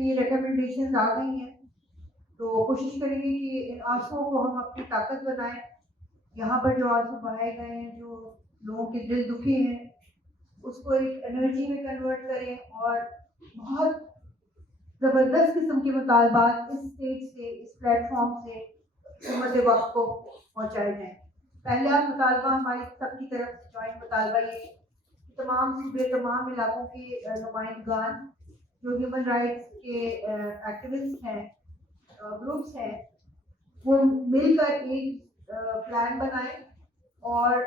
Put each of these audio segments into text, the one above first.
इसमें ये रिकमेंडेशन आ गई हैं, तो कोशिश करेंगे कि इन आंसुओं को हम अपनी ताकत बनाएं। यहाँ पर जो आंसू बहाए गए हैं, जो लोगों के दिल दुखी हैं, उसको एक एनर्जी में कन्वर्ट करें और बहुत ज़बरदस्त किस्म के मुतालबात इस स्टेज से, इस प्लेटफॉर्म से हुकूमत वक्त को पहुँचाए जाएँ। पहला मुतालबा हमारी सबकी तरफ से जॉइंट मुतालबा ये है कि तमाम सूबे, तमाम इलाकों के नुमाइंदगान जो ह्यूमन राइट्स के एक्टिविस्ट हैं, ग्रुप्स हैं, वो मिलकर एक प्लान बनाएं और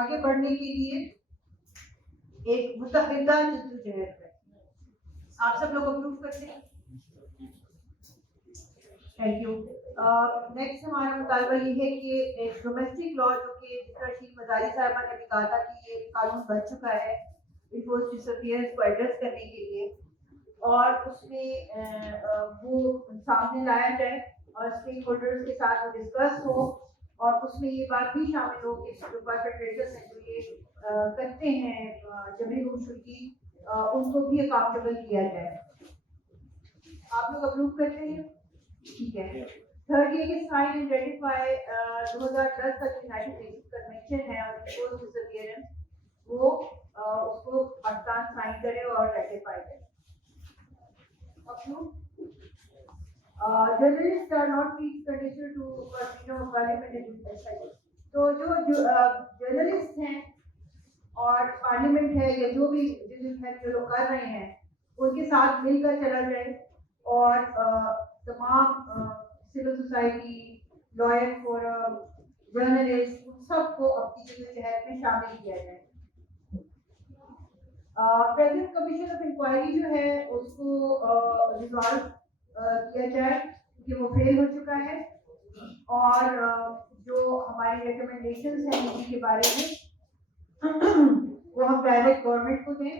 आगे बढ़ने के लिए एक मुतहदा जद्दोजहद करें। आप सब लोग अप्रूव करते हैं? Thank you. नेक्स्ट हमारा मुतालबा ये है कि एक डोमेस्टिक लॉ, जो कि शील मजारी साहबा ने भी कहा था कि ये कानून बन चुका है इन्फोर्स डिसअपीयरेंस को एड्रेस करने के लिए, और उसमें वो सामने लाया जाए और स्टेक होल्डर्स के साथ वो डिस्कस हो, और उसमें ये बात भी शामिल हो कि जो परपेट्रेटर्स हैं, जो ये करते हैं जबरी गुमशुदगी, उनको भी अकाउंटेबल किया जाए। आप लोग अप्रूव करते हैं? ठीक है। थर्ड ये कि साइन एंड रेटिफाई 2010 का यूनाइटेड नेशंस कन्वेंशन है और इन्फोर्स डिसअपीयरेंस, वो उसको पाकिस्तान साइन करे और रेटिफाई करे। Approve. Journalist are not fees conditional to freedom of parliament and तो जो जर्नलिस्ट हैं और पार्लियामेंट है या जो भी जो लोग कर रहे हैं, उनके साथ मिलकर चला जाए और तमाम civil society, lawyer forum, journalist, उन सबको अपनी जद्दोजहद में शामिल किया जाए। प्रेजेंट कमीशन ऑफ इंक्वायरी जो है उसको रिजॉल्व किया जाए क्योंकि वो फेल हो चुका है, और जो हमारी रिकमेंडेशंस हैं नीति के बारे में वो हम डायरेक्ट गवर्नमेंट को दें।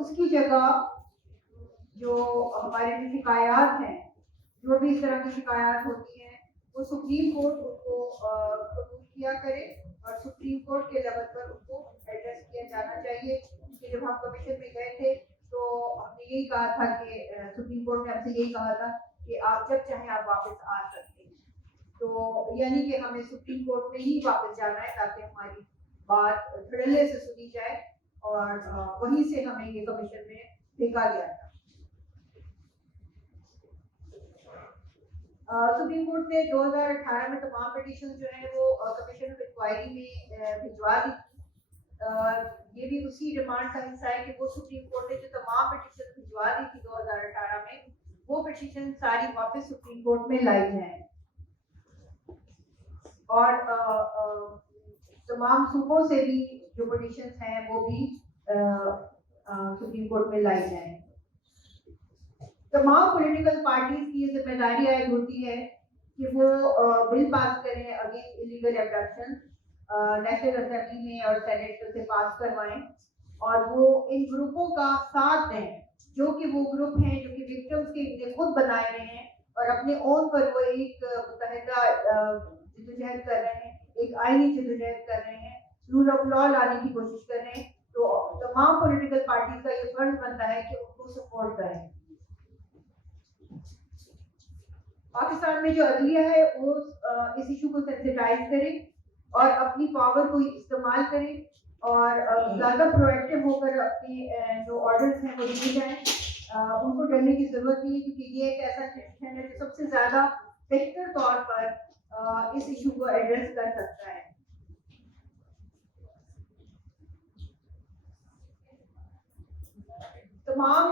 उसकी जगह जो हमारे भी शिकायत हैं, जो भी इस तरह की शिकायत होती हैं, वो सुप्रीम कोर्ट उनको कबूल किया करे और सुप्रीम कोर्ट के लेवल पर उनको एड्रेस किया जाना चाहिए। कि जब हम कमीशन में गए थे तो हमने यही कहा था कि सुप्रीम कोर्ट ने हमसे यही कहा था कि आप जब चाहें आप वापस आ सकते हैं, तो यानी कि हमें सुप्रीम कोर्ट में ही वापस जाना है ताकि हमारी बात धड़ल्ले से सुनी जाए, और वहीं से हमें ये कमीशन में फेंका गया था। सुप्रीम कोर्ट ने 2018 में तमाम पिटीशन जो है वो कमीशन ऑफ इंक्वायरी में भिजवा दी। ये भी उसी डिमांड का हिस्सा है कि वो सुप्रीम कोर्ट ने जो तमाम पिटीशन भिजवा दी थी 2018 में, वो पिटीशन सारी वापस सुप्रीम कोर्ट में लाई जाए और तमाम सूबों से भी जो पिटीशन हैं वो भी सुप्रीम कोर्ट में लाई जाए। तमाम पॉलिटिकल पार्टीज की ये जिम्मेदारी आयद होती है कि वो बिल पास करें against illegal abduction, national assembly में और सेनेट से पास करवाएं, और वो इन ग्रुपों का साथ दें जो कि वो ग्रुप हैं जो कि विक्टिम्स के खुद बनाए गए हैं और अपने ओन पर वो एक मुतहदा जद्दोजहद कर रहे हैं, एक आईनी जद्दोजहद कर रहे हैं, रूल ऑफ लॉ लाने की कोशिश कर रहे हैं। तो तमाम पॉलिटिकल पार्टीज का ये फर्ज बनता है कि उनको सपोर्ट करें। पाकिस्तान में जो अदलिया है वो इस इशू को सेंसिटाइज करे और अपनी पावर को इस्तेमाल करे और ज़्यादा प्रोएक्टिव होकर अपने जो ऑर्डर्स हैं वो दिए जाएं। उनको डरने की ज़रूरत नहीं है क्योंकि ये एक ऐसा इंस्टीट्यूशन है जो सबसे ज़्यादा बेहतर तौर पर इस इशू को एड्रेस कर सकता है। तमाम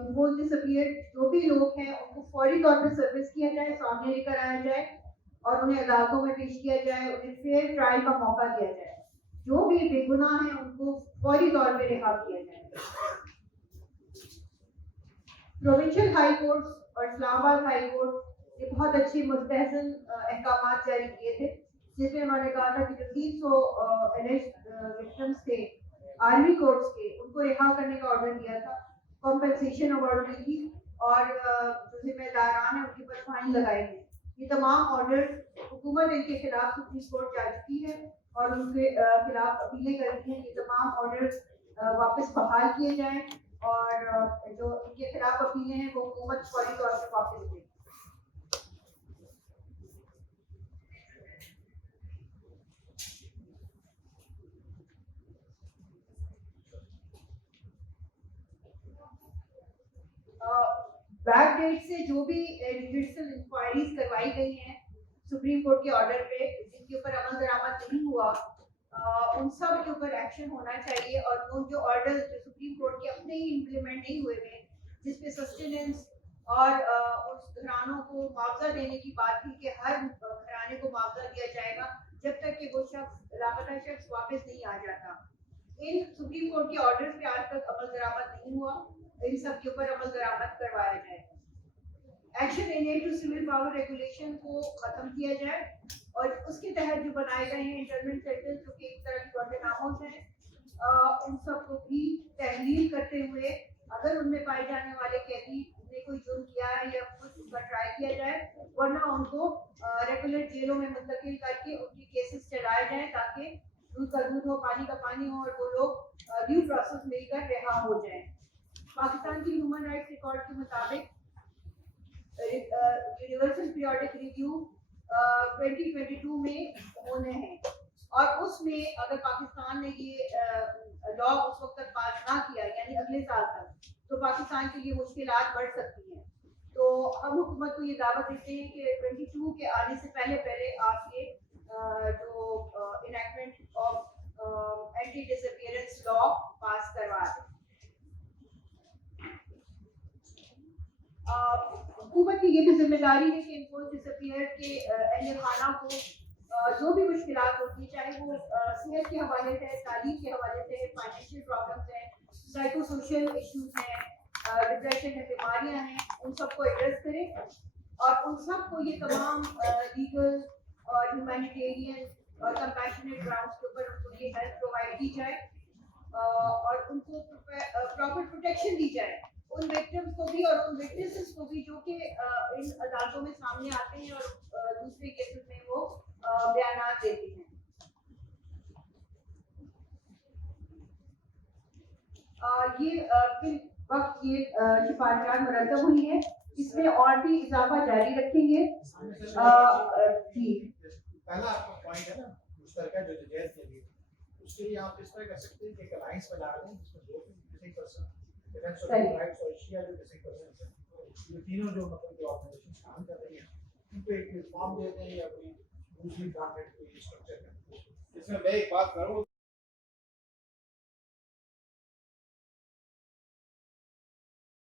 इन्फोर्स डिसअपीयर्ड जो भी लोग हैं उनको फौरी तौर पर सर्विस किया जाए, सामने लेकर आया जाए और उन्हें अदालतों में पेश किया जाए, उन्हें फेयर ट्रायल का मौका दिया जाए। जो भी बेगुनाह हैं उनको फौरी तौर पर रिहा किया जाए। प्रोविंशियल हाई कोर्ट और इस्लामाबाद हाई कोर्ट ने बहुत अच्छे मुस्तहसन अहकाम जारी किए थे, जिसमें उन्होंने कहा था कि जो 300 एलिज्ड विक्टिम्स थे आर्मी कोर्ट्स के, उनको रिहा करने का ऑर्डर दिया था, कॉम्पेंसेशन अवार्ड दी थी और जो जिम्मेदारान है उनके पर फाइन लगाए गए। ये तमाम ऑर्डर हुकूमत इनके खिलाफ सुप्रीम कोर्ट जा चुकी है और उनके खिलाफ अपीलें करती हैं कि तमाम ऑर्डर वापस बहाल किए जाएं और जो इनके खिलाफ अपीलें हैं वो हुकूमत फौरी तौर पर वापस ले। बैक डेट से जो भी जुडिशल इंक्वायरीज करवाई गई हैं सुप्रीम कोर्ट के ऑर्डर पे जिनके ऊपर अमल दरामद नहीं हुआ, उन सब के ऊपर एक्शन होना चाहिए और उन जो ऑर्डर जो सुप्रीम कोर्ट के अपने ही इम्प्लीमेंट नहीं हुए हैं जिसपे सस्टेनेंस और उस घरानों को मुआवजा देने की बात थी कि हर घराने को मुआवजा दिया जाएगा जब तक कि वो शख्स लापता शख्स वापस नहीं आ जाता। इन सुप्रीम कोर्ट के ऑर्डर्स पे आज तक अमल दरामद नहीं हुआ, इन सब के ऊपर अमल दरामद करवाया जाए। Action related to civil power regulation को खत्म किया जाए और उसके तहत जो बनाए गए हैं इंटरनल सेंटर्स जो कि एक तरह की गुआंटानामोस हैं, उन सबको भी तहलील करते हुए अगर उनमें पाए जाने वाले कैदी ने कोई जुर्म किया है या कुछ उसका ट्राई किया जाए, वरना उनको रेगुलर जेलों में मुंतकिल करके उनके केसेस चलाए जाए ताकि दूध का दूध हो पानी का पानी हो और वो लोग ड्यू प्रोसेस मिलकर रिहा हो जाए। पाकिस्तान की ह्यूमन राइट्स रिकॉर्ड के मुताबिक यूनिवर्सल पीरियोडिक रिव्यू 2022 में होने हैं और उसमें अगर पाकिस्तान ने ये लॉ उस वक्त तक पास ना किया यानी अगले साल तक, तो पाकिस्तान के लिए मुश्किलात बढ़ सकती हैं। तो हम हुकूमत को ये दावत देते हैं कि 22 के आने से पहले पहले आप ये जो enactment of anti disappearance law पास करवा दें। हुकूमत की ये भी जिम्मेदारी है कि इनको डिसअपीयर के अहल खाना को जो भी मुश्किलात होती है, चाहे वो सेहत के हवाले से, तालीम के हवाले से, फाइनेंशियल प्रॉब्लम्स हैं, साइको सोशल इश्यूज हैं, डिप्रेशन है, बीमारियां हैं, उन सबको एड्रेस करें और उन सबको ये तमाम लीगल और ह्यूमैनिटेरियन और कंपैशनेट ग्राउंड्स के ऊपर उनको ये हेल्प प्रोवाइड की जाए और उनको प्रॉपर प्रोटेक्शन दी जाए उन विक्टिम्स को भी और उन विटनेसेस को भी जो कि इन अदालतों में सामने आते हैं और दूसरे केसेस में वो बयान देते हैं। ये फिर वक्त ये सिफारिशात मुरतब हुई है, इसमें और भी इजाफा जारी रखेंगे। जी पहला आपका पॉइंट है ना मुश्तरका जो जजेस के लिए, उसके लिए आप इस तरह कर सकते हैं कि एक अलायंस बना लें जिसमें दो missing person defence of rights और एशिया जो मिसिंग पर्सन है, ये तीनों जो मतलब जो ऑर्गेनाइजेशन काम कर रही है उनको एक फॉर्म दे दें या कोई दूसरी गवर्नमेंट को स्ट्रक्चर है। इसमें मैं एक बात करूँ